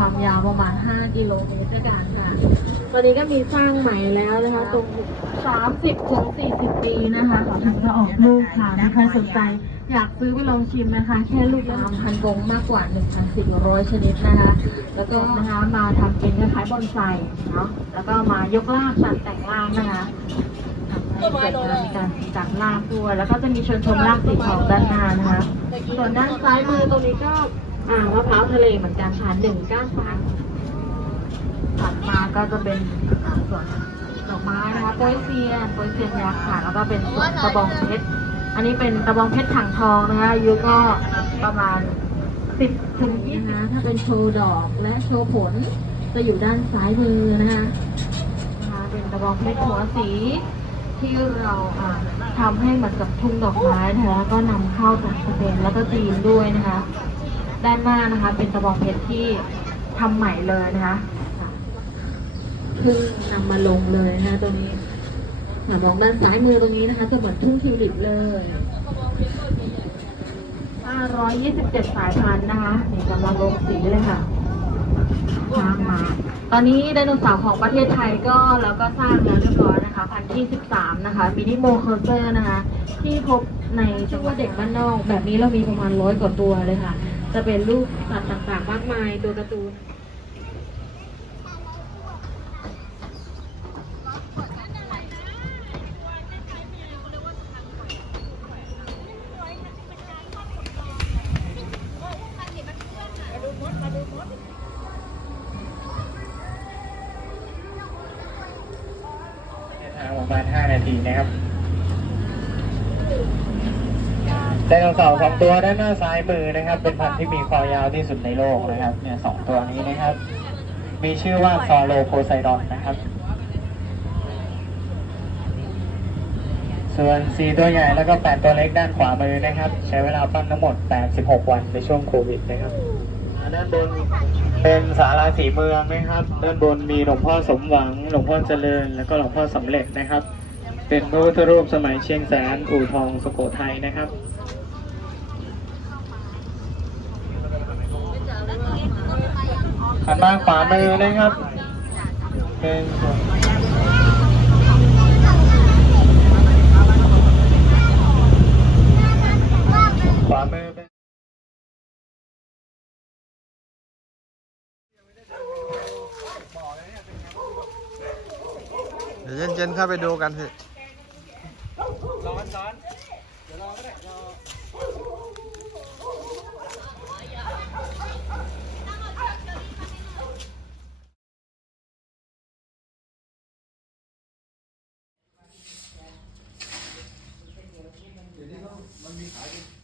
ความยาวประมาณ 5 กิโลเมตรด้วยกันค่ะ ตอนนี้ก็มีสร้างใหม่แล้วนะคะ ตรง 30ถึง40 ปีนะคะเขาถึงจะออกลูกค่ะนะใครสนใจอยากซื้อไปลองชิมนะคะ แค่ลูกละพันกงมากกว่า 1,400 ชนิดนะคะ แล้วก็นะคะมาทำเป็นคล้ายๆบอนไซเนาะ แล้วก็มายกรากตัดแต่งรากนะคะทำการมีการจัดรากด้วย แล้วก็จะมีชนชมรากสีทองด้านหน้านะคะ ส่วนด้านซ้ายมือตรงนี้ก็ อ่างมะพร้าวทะเลเหมือนกันค่ะหนึ่งก้านฟ้าถัดมาก็จะเป็นอ่าส่วนดอกไม้นะคะโปยเซียนโปยเซียนยักษ์ค่ะ แล้วก็เป็นส่วนตะบองเพชร อันนี้เป็นตะบองเพชรถังทองนะคะอายุก็ประมาณ10ถึง20นะคะถ้าเป็นโชว์ดอกและโชว์ผลจะอยู่ด้านซ้ายมือนะคะนะคะเป็นตะบองเพชรหัวสีที่เราอ่าทำให้เหมือนกับทุ่งดอกไม้นะคะแล้วก็นำเข้าจากสเปนแล้วก็จีนด้วยนะคะ ด้านหน้านะคะ เป็นตะบองเพชรที่ทำใหม่เลยนะคะเพิ่งนำมาลงเลยนะคะตรงนี้ค่ะมองด้านซ้ายมือตรงนี้นะคะจะเหมือนทุ่งทิวลิปเลย527 สายพันธุ์นะคะนี่กำลังลงสีเลยค่ะสร้างมา ตอนนี้ไดโนเสาร์ของประเทศไทยก็แล้วก็สร้างแล้วเรียบร้อยนะคะพันที่13นะคะมินิโมเคอร์เซอร์นะคะ ที่พบในชื่อว่าเด็กบ้านนอก แบบนี้เรามีประมาณร้อยกว่าตัวเลยค่ะ จะเป็นรูปสัตว์ต่างๆมากมายตัวการ์ตูนทางประมาณ5นาทีนะครับ ไดโนเสาร์สองตัวด้านหน้าซ้ายมือนะครับ เป็นพันธุ์ที่มีความยาวที่สุดในโลกนะครับ เนี่ยสองตัวนี้นะครับ มีชื่อว่าซอโลโพไซดอนนะครับ ส่วน4ตัวใหญ่แล้วก็8ตัวเล็กด้านขวามือนะครับ ใช้เวลาปั้นทั้งหมด 86 วันในช่วงโควิดนะครับด้านบนเป็นศาลาสีเมืองนะครับ ด้านบนมีหลวงพ่อสมหวัง หลวงพ่อเจริญ แล้วก็หลวงพ่อสำเร็จนะครับ เป็นพระพุทธรูปสมัยเชียงแสนอู่ทองสุโขทัยนะครับขันมาขวามือนะครับเป็นขวามือเป็นเดี๋ยวเย็นๆเข้าไปดูกันพี่ร้อนร้อนเดี๋ยวรอก็